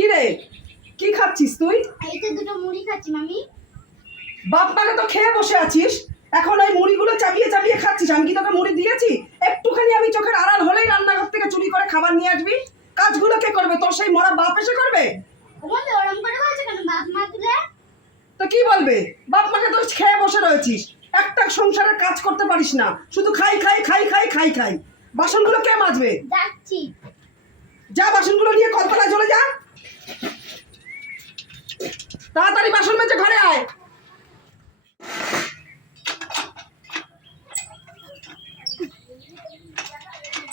কি রে? কি খাচ্ছিস তুই? এই তো দুটো মুড়ি খাচ্ছি মামি। বাপ মাকে তো খেয়ে বসে আছিস। এখন ওই মুড়িগুলো চাবিয়ে চাবিয়ে খাচ্ছিস। আমি কি তোকে মুড়ি দিয়েছি? একটুখানি আমি চোখের আড়াল হলেই রান্নাঘর থেকে চুরি করে খাবার নিয়ে আসবি। কাজগুলো কে করবে? তোর সেই মরা বাপ এসে করবে? ওরম করে বলছে কেন? বাপ মা তুলে? তো কি বলবে? বাপ মাকে তো খেয়ে বসে রয়েছিস। একটা সংসারের কাজ করতে পারিস না। শুধু খাই খাই খাই খাই খাই খাই। বাসনগুলো কে মাজবে? যাচ্ছি। যা বাসনগুলো নিয়ে কল্পনায় চলে যা। তাড়াতাড়ি বাসন মেজে ঘরে আয়।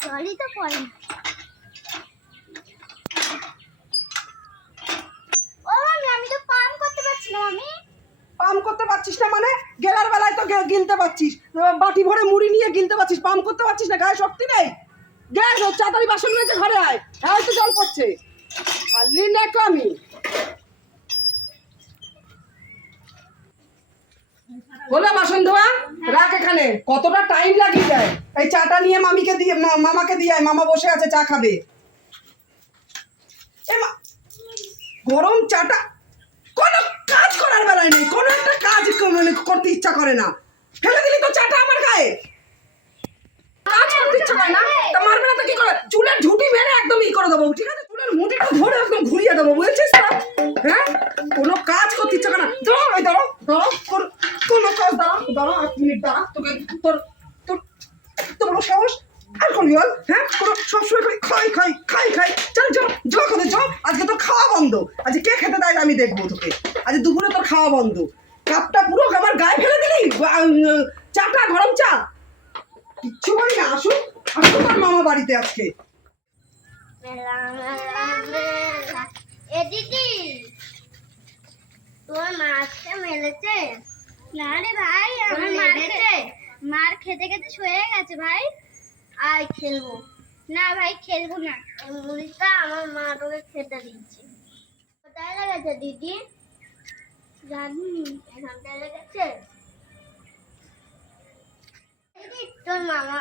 জলই তো পড়ে পাম করতে পারছিস না মানে? গেলার বেলায় তো গিলতে পারছিস। বাটি ভরে মুড়ি নিয়ে গিলতে পারছিস। পাম করতে পারছিস না গায়ে শক্তি নেই? গ্যাস তাড়াতাড়ি বাসন মেজে ঘরে আয়। হ্যাঁ তো জল পড়ছে। পারলি না আমি? হলো বাসন ধোয়া, রাখ এখানে। কতটা টাইম লাগিয়ে যায় এই চাটা নিয়ে মামিকে দিয়ে মামাকে দিয়ে মামা বসে আছে, চা খাবে। গরম চাটা কোনো কাজ করার বেলায় নেই, কোনো একটা কাজ করতে ইচ্ছা করে না। ফেলে দিলি তো চাটা আমার গায়ে কাজ করতে ইচ্ছা করে না তা মারবে না তো কি করে? চুলের ঝুঁটি মেরে একদম ই করে দেবো, ঠিক আছে? চুলের মুটিটা ধরে একদম ঘুরিয়ে দেবো, বুঝেছিস তো হ্যাঁ? কোনো কাজ করতে ইচ্ছা করে না। দাঁড়াও এই দাঁড়াও দাঁড়াও কোন- কাজ দাঁড়াও দাঁড়াও এক মিনিট দাঁড়া, তোকে তোর তোর তোর সাহস? আর করবি বল হ্যাঁ? কোনো সবসময় খালি খাই খাই খাই খাই। চল চল জ খেতে চ আজকে তো খাওয়া বন্ধ। আজকে কে খেতে দেয় আমি দেখব তোকে। আজকে দুপুরে তোর খাওয়া বন্ধ। কাপটা পুরো আমার গায়ে ফেলে দিলি? চাটা, গরম চা? কিচ্ছু বলি না আসুক আসুক তোর মামা বাড়িতে আজকে। মেলা মেলা মেলা। এ দিদি তোর মাছটা মেলেছে? না রে ভাই আমার মার খেতে মার খেতে খেতে শুয়ে গেছে ভাই। আয় খেলব। না ভাই খেলব না। মুড়িটা আমার মা তোকে খেতে দিচ্ছে। কোথায় লেগেছে দিদি? জানি এখানটায় লেগেছে? দিদি তোর মামা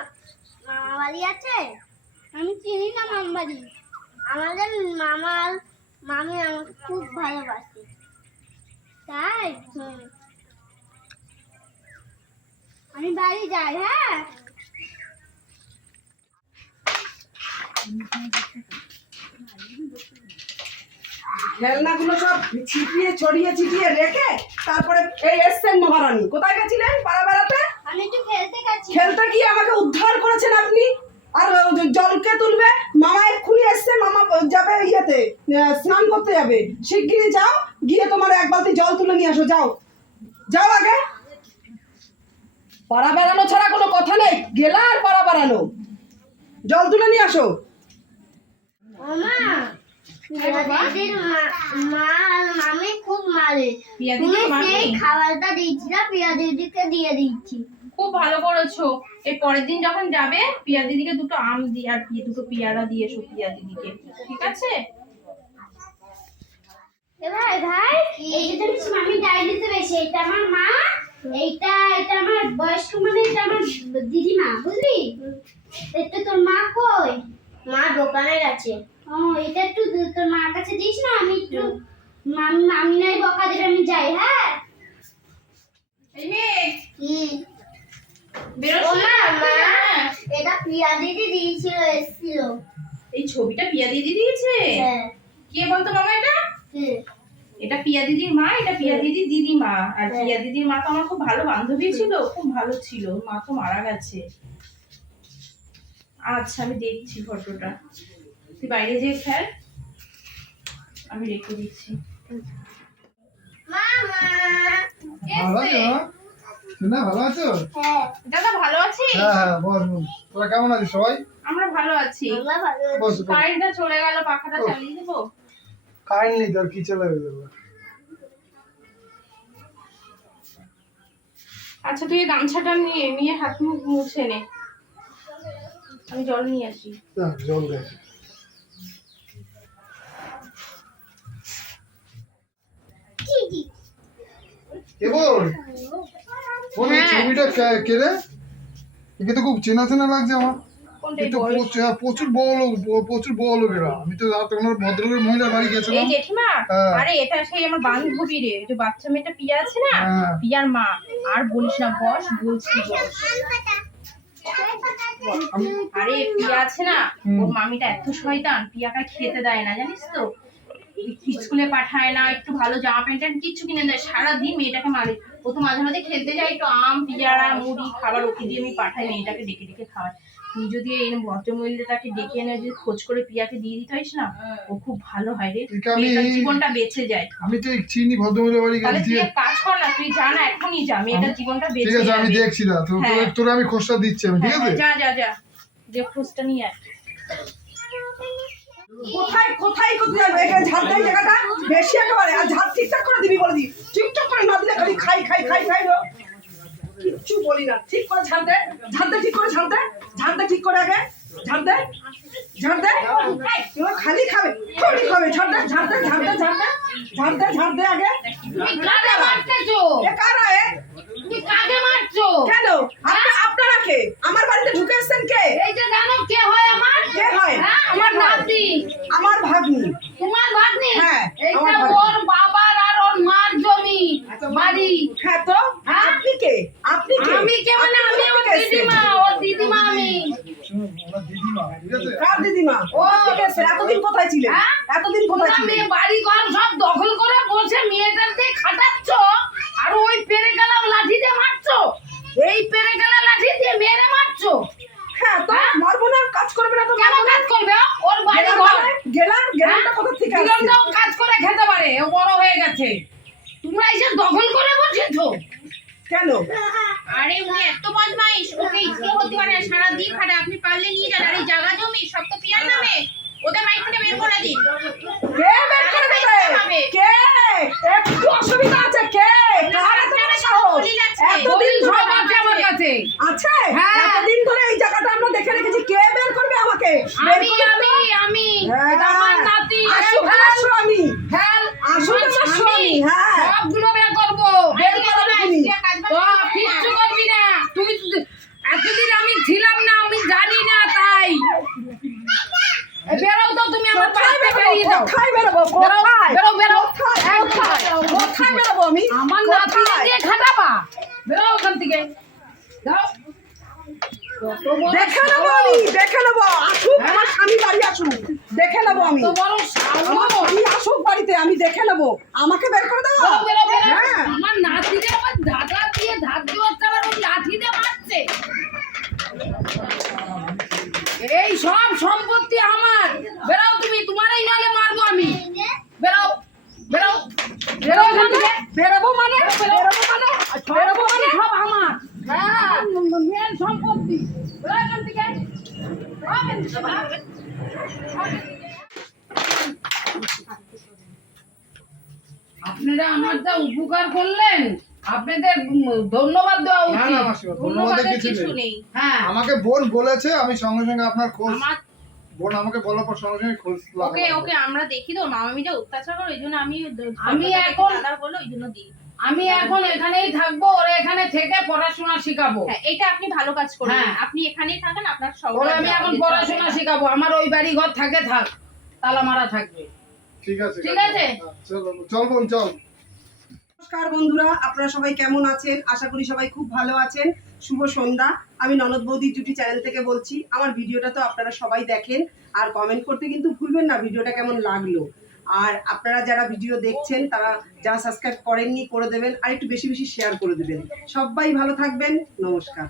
মামা বাড়ি আছে? আমি চিনি না মামা বাড়ি। আমাদের মামা আর মামি আমাকে খুব ভালোবাসে। তাই? আমি বাড়ি যাই হ্যাঁ? খেলনাগুলো সব ছিটিয়ে ছড়িয়ে ছিটিয়ে রেখে তারপরে এই এসছেন মহারানী। কোথায় গেছিলেন? পাড়া বেড়াতে আমি একটু খেলতে গেছি খেলতে গিয়ে আমাকে উদ্ধার করেছেন আপনি? আর জলকে তুলবে মামা এক্ষুনি এসছে মামা যাবে ইয়েতে স্নান করতে যাবে। শিগগিরই যাও গিয়ে তোমার এক বালতি জল তুলে নিয়ে আসো যাও। যাও আগে। পাড়া বেড়ানো ছাড়া কোনো কথা নেই। গেলা আর পাড়া বেড়ানো। জল তুলে নিয়ে আসো। মা- মা মামি খুব মারে? খাবারটা দিচ্ছি না পিয়া দিদিকে দিয়ে দিচ্ছি খুব ভালো করেছ। এর পরের দিন যখন যাবে পিয়া দিদিকে দুটো আম দিয়ে আর পিয়া দুটো পিয়ারা দিয়ে এসো পিয়া দিদিকে। ঠিক আছে? ভাই ভাই এইটা মামি দেবে এইটা আমার মা এইটা এটা আমার বয়স্ক মানে এটা আমার দিদিমা বুঝলি? এটা তোর মা কই? মা দোকানে গেছে। ও এটা একটু তোর মার কাছে দিস না? আমি একটু মামি মামি নাই বকা দেবে আমি যাই হ্যাঁ? এই মেয়ে কি? এটা প্রিয়া দিদি দিয়েছিল এসেছিল। এই ছবিটা পিয়া দিদি দিয়েছে? হ্যাঁ। কে বলতো মামা এটা? এটা পিয়া দিদির মা এটা পিয়া দিদির দিদিমা আর হ্যাঁ। পিয়া দিদির মা তো আমার খুব ভালো বান্ধবী ছিল খুব ভালো ছিল মা তো মারা গেছে। আচ্ছা আমি দেখছি ফটোটা। তুই বাইরে যেয়ে খেল আমি রেখে দিচ্ছি। মামা না ভালো আছো? হ্যাঁ দাদা ভালো আছিস? হ্যাঁ হ্যাঁ বস বস তোরা কেমন আছিস সবাই? আমরা ভালো আছি। আমরা ভালো আছি। কারেন্টটা চলে গেল পাখাটা চালিয়ে দেবো? কারেন্ট নেই তোর কি চলে যাবে আচ্ছা তুই গামছাটা নিয়ে নিয়ে হাত মুখ মুছে নে। আমি জল নিয়ে আসি। জল দে। কি কি? কে বল? ওই। ছবিটা কে- কে রে? একে তো খুব চেনা চেনা লাগছে আমার। কিন্তু প্রচুর বড় লোক প্রচুর বড় লোকেরা। আমি তো রাত কোনো ভদ্রলোকের মহিলার বাড়ি এই জেঠিমা। আরে এটা সেই আমার বান্ধবী রে। যে বাচ্চা মেয়েটা পিয়া আছে না। পিয়ার মা। আর বলিস না বস বলছি বস। আরে পিয়া আছে না ওর মামিটা এত শয়তান পিয়াকে খেতে দেয় না জানিস তো? স্কুলে পাঠায় না একটু ভালো জামা প্যান্ট ট্যান্ট কিচ্ছু কিনে দেয় সারাদিন মেয়েটাকে মারে। ও তো মাঝে মাঝে খেলতে যায় একটু আম পিয়ারা মুড়ি খাবার ওকে দিয়ে আমি পাঠাই মেয়েটাকে ডেকে ডেকে খাওয়াই। তুই যদি এই ভদ্রমহিলাটাকে ডেকে এনে যদি খোঁজ করে পিয়াকে দিয়ে দিতে হইস না ও খুব ভালো হয় রে। জীবনটা বেঁচে যায়। আমি তো চিনি ভদ্রমহিলার বাড়ি গেছি। তুই কাজ কর না তুই যা না এখনই যা মেয়েটার জীবনটা ঠিক বেঁচে আছে আমি দেখছি না তো হ্যাঁ। তোর আমি খোঁজটা দিচ্ছি আমি ঠিক হ্যাঁ, আছে? যা যা যা। যে খোঁজটা নিয়ে আয়। কোথায় কোথায় কোথায়? যাবে এখানে দেয় জায়গাটা? বেশি একেবারে। আর ঝাড় ঠিকঠাক করে দিবি বলে দি ঠিকঠাক করে না দিলে খালি খাই খাই খাই খাই। কিচ্ছু বলি না। ঠিক করে ঝাড় দে। ঝাড় দে ঠিক করে ঝাড় দে। ঝাড় দে ঠিক করে আগে। ঝাড় দে। ঝাড় দে। খালি খাবে। খালি খাবে। ঝাড় দে ঝাড় দে ঝাড় দে ঝাড় দে। ঝাড় দে ঝাড় দে আগে। তুমি মারতেছো? এ কারা এ? তুমি কাকে মারছো? কেন? আপনা- আপনারা কে আমার বাড়িতে ঢুকে আসছেন কে? এই যে জানো কে হয় আমার? কে হয়? হ্যাঁ, আমার নাতি আমার ভাগ্নি। তোমার ভাগ্নি? হ্যাঁ, এইটা ওর বাবার আর ওর মার জমি বাড়ি হ্যাঁ তো হ্যাঁ? আপনি কে আপনি কে আমি কে মানে আপনি আমি ওর কোথা থেকে এসছেন? দিদিমা ওর দিদিমা আমি শুনুন, ওনার দিদিমা ঠিক আছে কার দিদিমা ও ঠিক আছে এতদিন কোথায় ছিলেন হ্যাঁ? এতদিন কোথায় তোমরা ছিলেন মেয়ে বাড়ি ঘর সব দখল করে বসে মেয়েটার দিয়ে খাটাচ্ছ আর ওই পেরে গেলাম লাঠি দিয়ে মারছো এই পেরে গেলা লাঠি দিয়ে মেয়েরে মারছো হ্যাঁ তো হ্যাঁ? মারবো না কাজ করবে না তো কেন মারবো না কাজ করবে ও? ওর বাড়ি গেলাম ঘর মানে? গেলাম গেলামটা কোথা থেকে আসছে দুজনটাও কাজ করে খেতে পারে ও বড় হয়ে গেছে তোমরা এসে দখল করে বসেছো কেন আরে উনি এত বদমাইশ ওকে ইচ্ছে হতে পারে না, সারাদিন খাটে। আপনি পারলে নিয়ে যান আর এই জায়গা জমি সব তো পিয়ার নামে। ওদের বাড়ি থেকে বের করে দিন। কে বের করে দেবে? কে? একটু অসুবিধা আছে কে? কার এত বড় সাহস? এতদিন ধরে সব আমার কাছে। আছে? হ্যাঁ। এতদিন ধরে এই জায়গাটা আমরা দেখে রেখেছি কে বের করবে আমাকে? আমি আমি আমি। আমার নাতি আসুক স্বামী হ্যাঁ। আসুক আমার স্বামী হ্যাঁ। সবগুলো বের করব। বের করবে। তুমি এতদিন আমি ছিলাম না আমি জানি না তাই এ, বেরোও তো তুমি আমার বেরিয়ে যাও কোথায় বেরোবো? বেরো, বেরো, বেরো। কোথায়? বেরোবো আমি? আমার নাতি? দিয়ে খাটাবা বেরো ওখান থেকে যাও দেখে নেব আমি, দেখে নেব। আসুক, হ্যাঁ? আমার স্বামী বাড়ি আসুক। দেখে নেব আমি। আমার স্বামী আসুক বাড়িতে, আমি দেখে নেব। আমাকে বের করে দেবো? বেরো, বেরো, বেরো। হ্যাঁ। আমার নাতিদের আবার ধাঁধা দিয়ে ধার দেওয়ার আবার ওই লাঠি দিয়ে মারছে এই সব সম্পত্তি আমার। বেরাও তুমি তোমারই নালে মারবো আমি। বেরাও বেরাও বেরাও থেকে। বেরোবো মানে? বেরোবো মানে? বেরোবো মানে? সব আমার। হ্যাঁ মেন সম্পত্তি। বেরাও এখান থেকে। সব এখান আপনারা আমার যা উপকার করলেন? আপনাদের ধন্যবাদ দেওয়া উচিত। ধন্যবাদের কিছু নেই। হ্যাঁ। আমাকে বোন বলেছে আমি সঙ্গে সঙ্গে আপনার খোঁজ বোন আমাকে বলার পর সঙ্গে সঙ্গে খোঁজ ওকে ওকে আমরা দেখি তো অত্যাচার করে ওই জন্য আমি আমি এখন- দাদা বলে ওই জন্য দিই। আমি এখন এখানেই থাকব ওরা এখানে থেকে পড়াশোনা শিখাবো। হ্যাঁ এটা আপনি ভালো কাজ করবেন হ্যাঁ। আপনি এখানেই থাকেন আপনার সব ওরা আমি এখন পড়াশোনা শিখাবো আমার ওই বাড়ি ঘর থাকে থাক। তালা মারা থাকবে। ঠিক আছে ঠিক আছে? হ্যাঁ, চলো। চল বোন চল। নমস্কার বন্ধুরা, আপনারা সবাই কেমন আছেন? আশা করি সবাই খুব ভালো আছেন। শুভ সন্ধ্যা। আমি ননদ বৌদি জুটি চ্যানেল থেকে বলছি, আমার ভিডিওটা তো আপনারা সবাই দেখেন। আর কমেন্ট করতে কিন্তু ভুলবেন না, ভিডিওটা কেমন লাগল। আর আপনারা যারা ভিডিও দেখছেন, তারা যারা সাবস্ক্রাইব করেননি, করে দেবেন। আর একটু বেশি বেশি শেয়ার করে দেবেন। সবাই ভালো থাকবেন। নমস্কার।